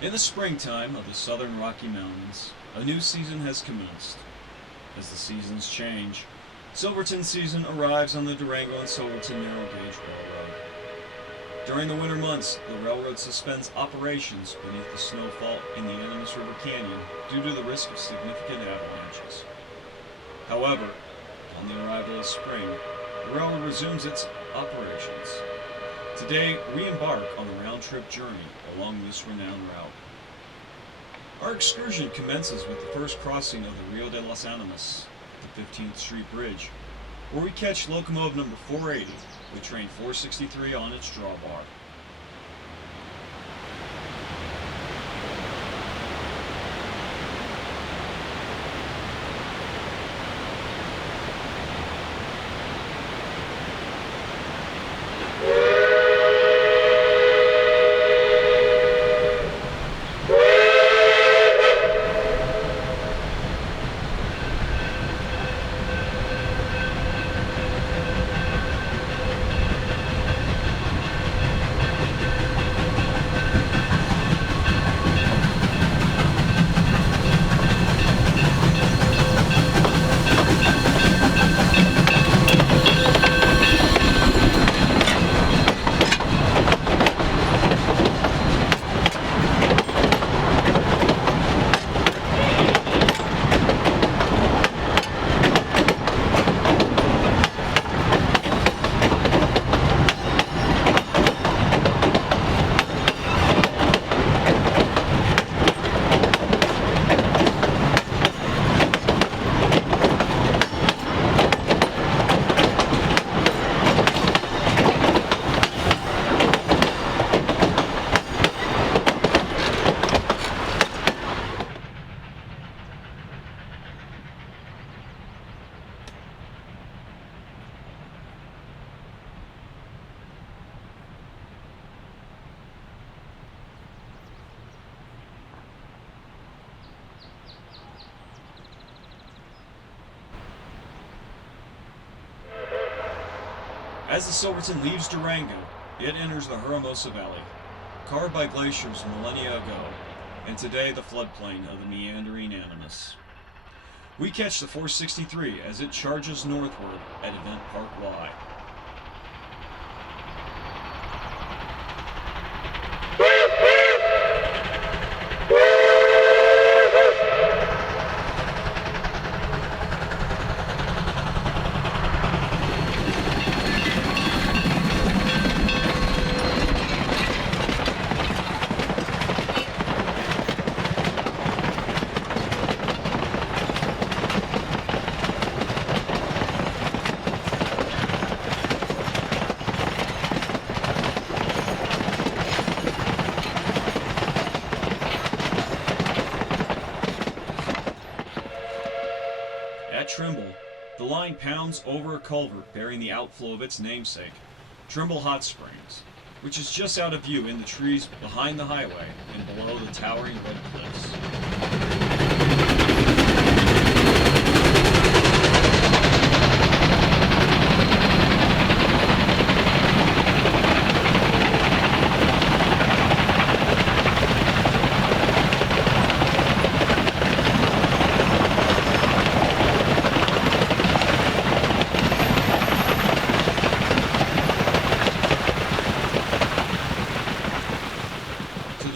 In the springtime of the southern Rocky Mountains, a new season has commenced. As the seasons change, Silverton season arrives on the Durango and Silverton Narrow Gauge Railroad. During the winter months, the railroad suspends operations beneath the snowfall in the Animas River Canyon due to the risk of significant avalanches. However, on the arrival of spring, the railroad resumes its operations. Today, we embark on a round-trip journey along this renowned route. Our excursion commences with the first crossing of the Rio de las Animas, the 15th Street Bridge, where we catch locomotive number 480 with train 463 on its drawbar. As the Silverton leaves Durango, it enters the Hermosa Valley, carved by glaciers millennia ago, and today the floodplain of the meandering Animas. We catch the 463 as it charges northward at Event Park Y. At Trimble, the line pounds over a culvert bearing the outflow of its namesake, Trimble Hot Springs, which is just out of view in the trees behind the highway and below the towering red cliffs.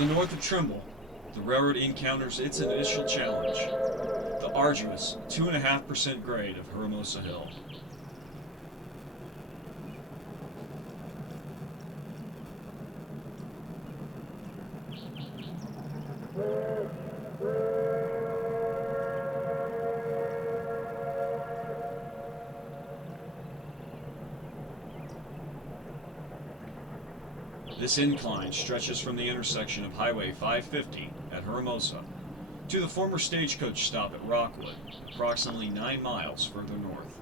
North of Trimble, the railroad encounters its initial challenge, the arduous 2.5% grade of Hermosa Hill. This incline stretches from the intersection of Highway 550 at Hermosa to the former stagecoach stop at Rockwood, approximately 9 miles further north.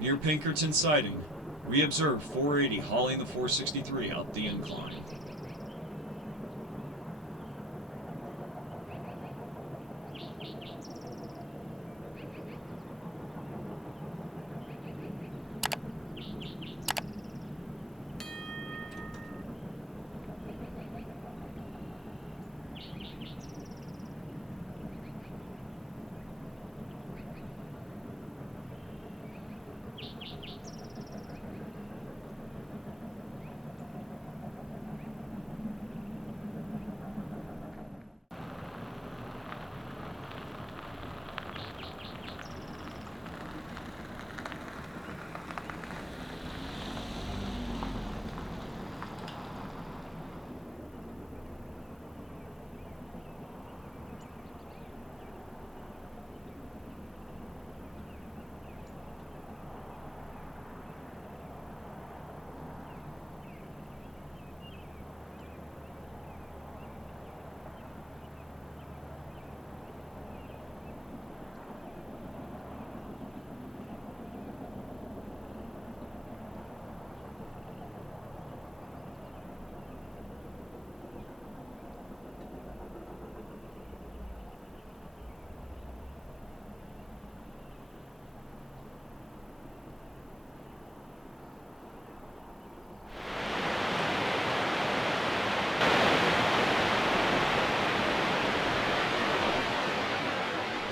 Near Pinkerton Siding, we observe 480 hauling the 463 up the incline.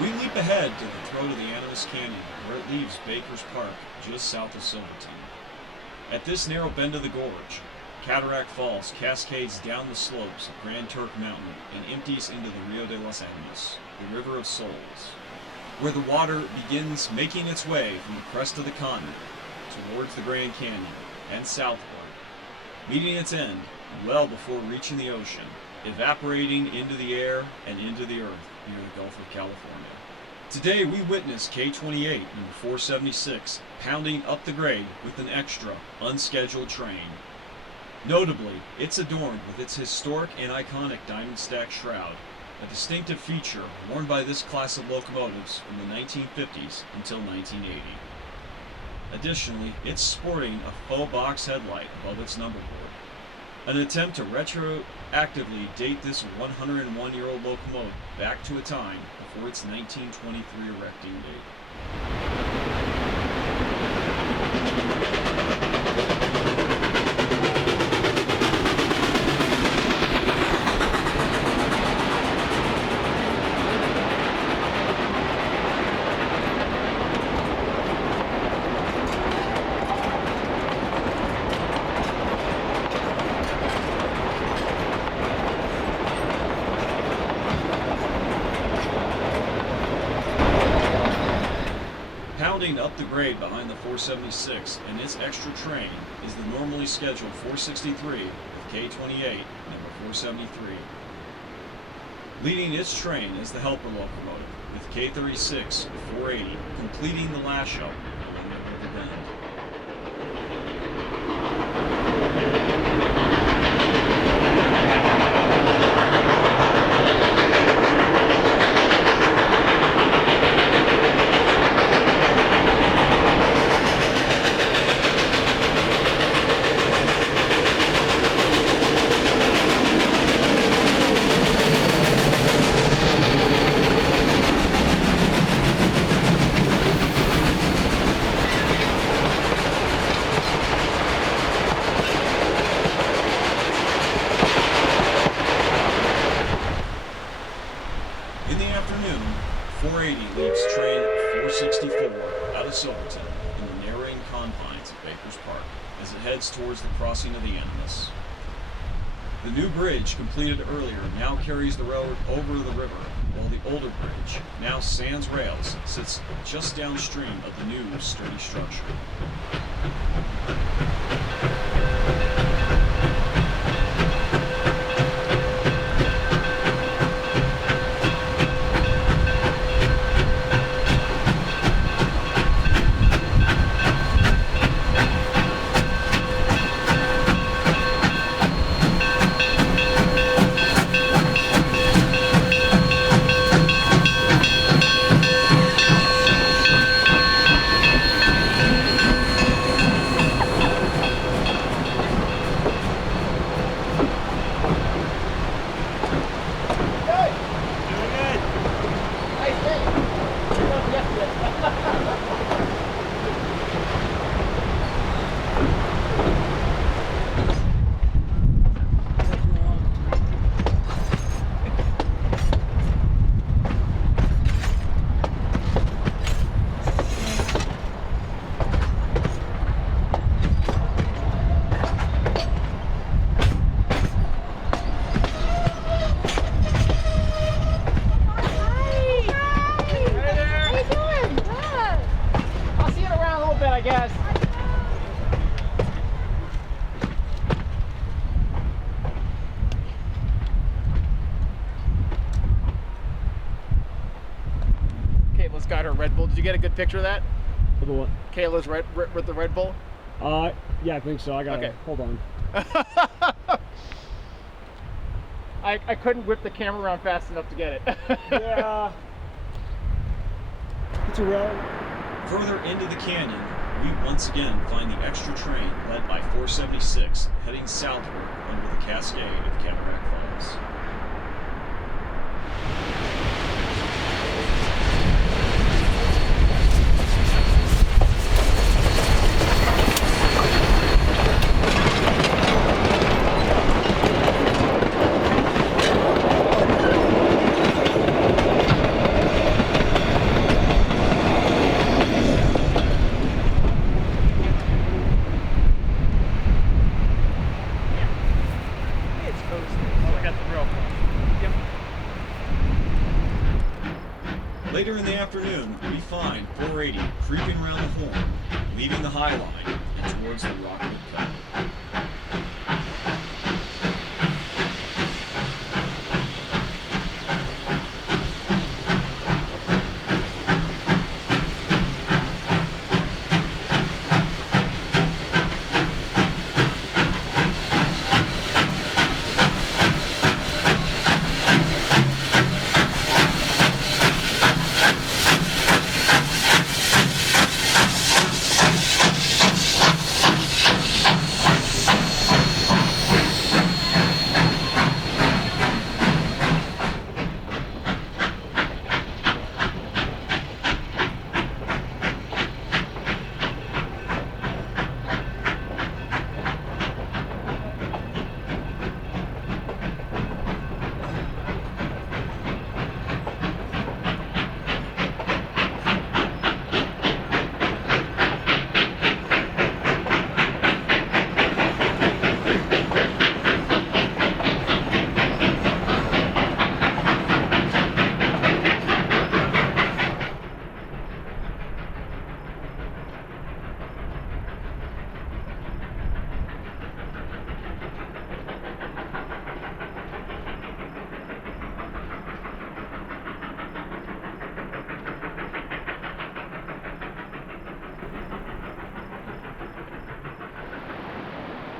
We leap ahead to the throat of the Animas Canyon, where it leaves Baker's Park, just south of Silverton. At this narrow bend of the gorge, Cataract Falls cascades down the slopes of Grand Turk Mountain and empties into the Rio de los Animas, the River of Souls, where the water begins making its way from the crest of the continent towards the Grand Canyon and southward, meeting its end well before reaching the ocean, evaporating into the air and into the earth near the Gulf of California. Today we witness K-28 number 476 pounding up the grade with an extra, unscheduled train. Notably, it's adorned with its historic and iconic diamond stack shroud, a distinctive feature worn by this class of locomotives from the 1950s until 1980. Additionally, it's sporting a faux box headlight above its number board, an attempt to retroactively date this 101-year-old locomotive back to a time before its 1923 erecting date. Pounding up the grade behind the 476 and its extra train is the normally scheduled 463 with K-28, number 473. Leading its train is the helper locomotive with K-36 480 completing the lash up along the river bend. In the afternoon, 480 leaves train 464 out of Silverton in the narrowing confines of Baker's Park as it heads towards the crossing of the Animas. The new bridge, completed earlier, now carries the road over the river, while the older bridge, now sans rails, sits just downstream of the new sturdy structure. guess. Kayla's got her Red Bull. Did you get a good picture of that? For the what? Kayla's with the Red Bull? Yeah, I think so. I got it. Okay. Hold on. I couldn't whip the camera around fast enough to get it. Yeah. It's a row. Further into the canyon, we once again find the extra train led by 476 heading southward under the cascade of Cataract Falls. Later in the afternoon, we find 480 creeping around the horn, leaving the High Line and towards the Rockwood Cut.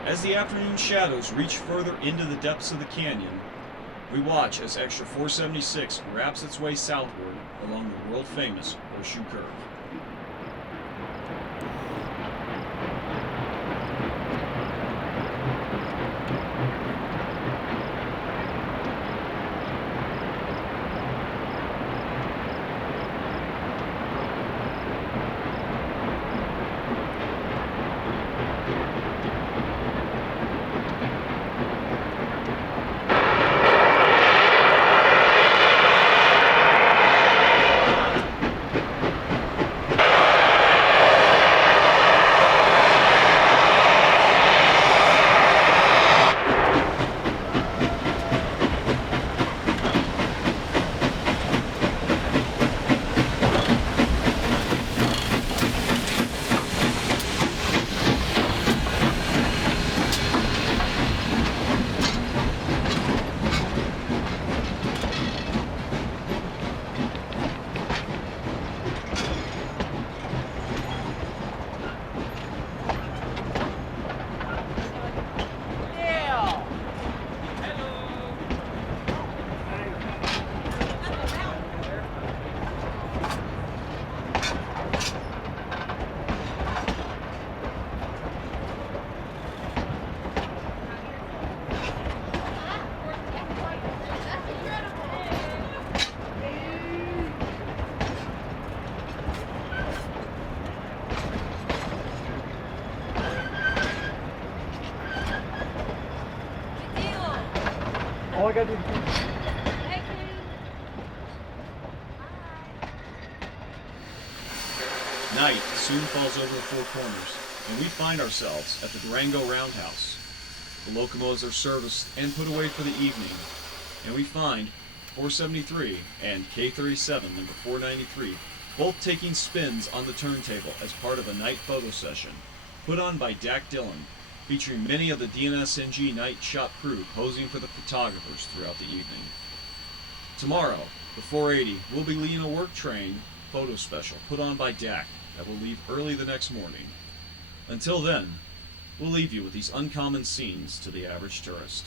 As the afternoon shadows reach further into the depths of the canyon, we watch as Extra 476 wraps its way southward along the world-famous Horseshoe Curve. All I gotta do is... Night soon falls over the Four Corners, and we find ourselves at the Durango Roundhouse. The locomotives are serviced and put away for the evening, and we find 473 and K37 number 493 both taking spins on the turntable as part of a night photo session put on by Dak Dillon, featuring many of the DNSNG night shot crew posing for the photographers throughout the evening. Tomorrow, the 480 will be leading a work train photo special put on by Dak that will leave early the next morning. Until then, we'll leave you with these uncommon scenes to the average tourist.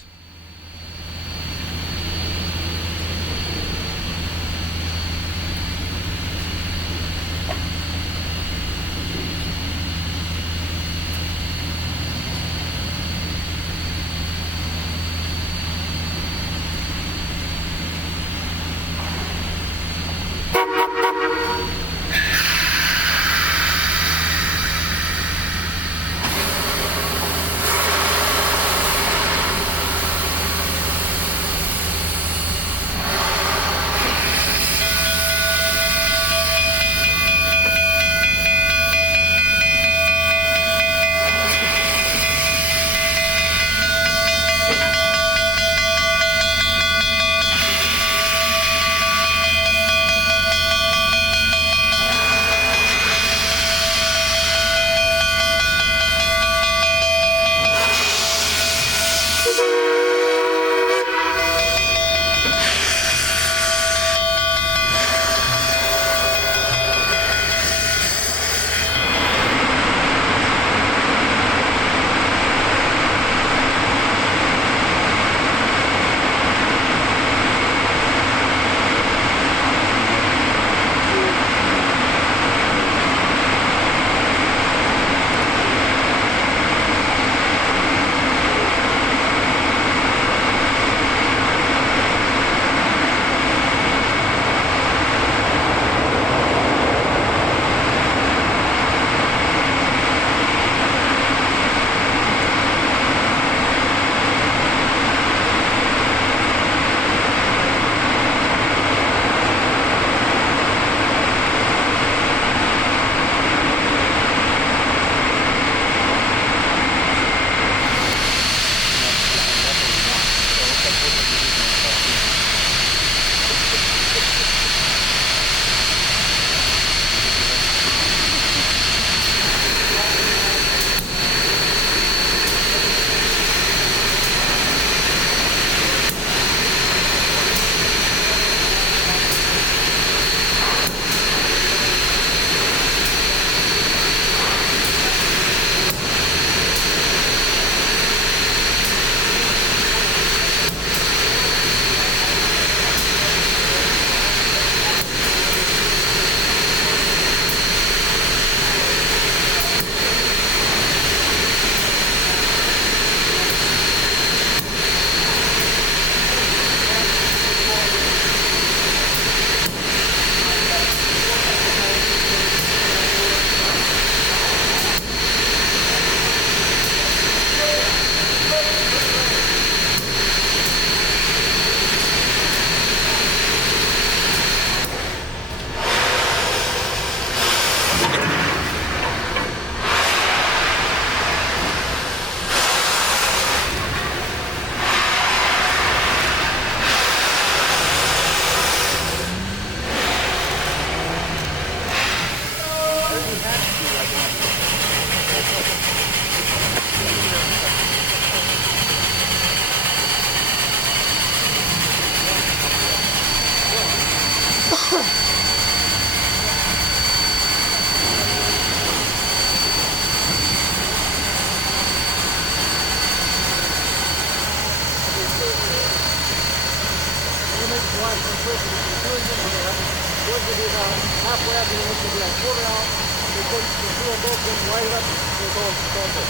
halfway out, and then once you get a quarter out, they put the two of both of them right up, they're going to start it.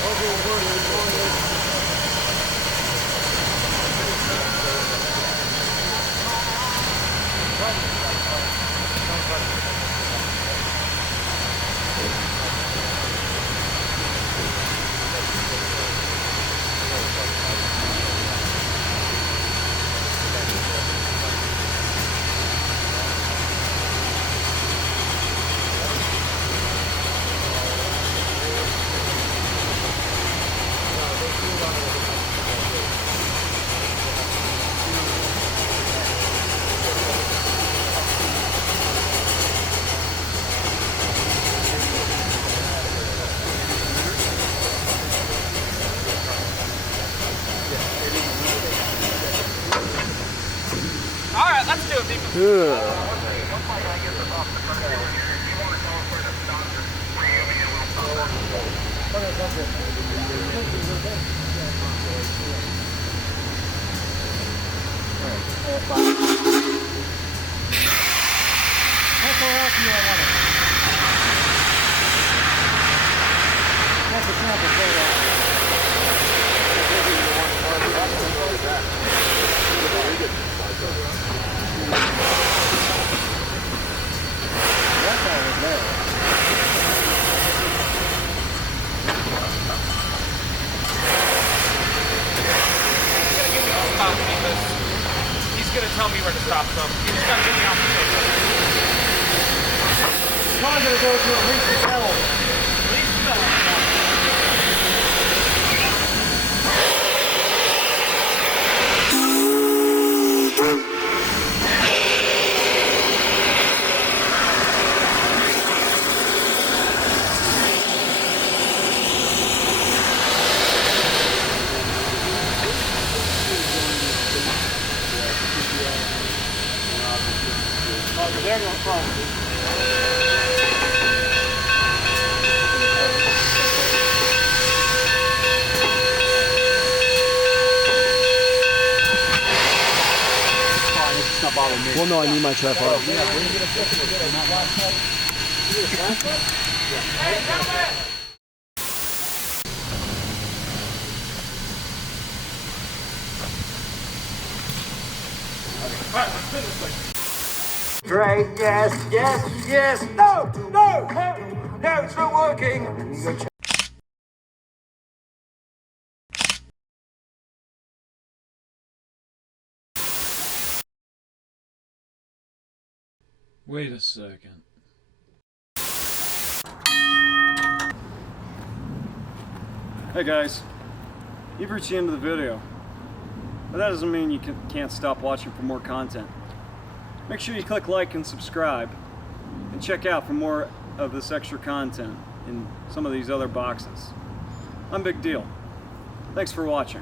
Okay, we're going How far out do you want it? That's a sample photo. That's all was there. He's gonna tell me where to stop, so you just gotta get me off the table. Probably gonna go to a Reese's Metal. Oh, they're gonna come. It's not bothering me. Well, no, I need my tripod. Right, yes, yes, yes. No, no, no, no, it's not working. Wait a second. Hey guys, you've reached the end of the video, but that doesn't mean you can't stop watching for more content. Make sure you click like and subscribe, and check out for more of this extra content in some of these other boxes. I'm Big Deal. Thanks for watching.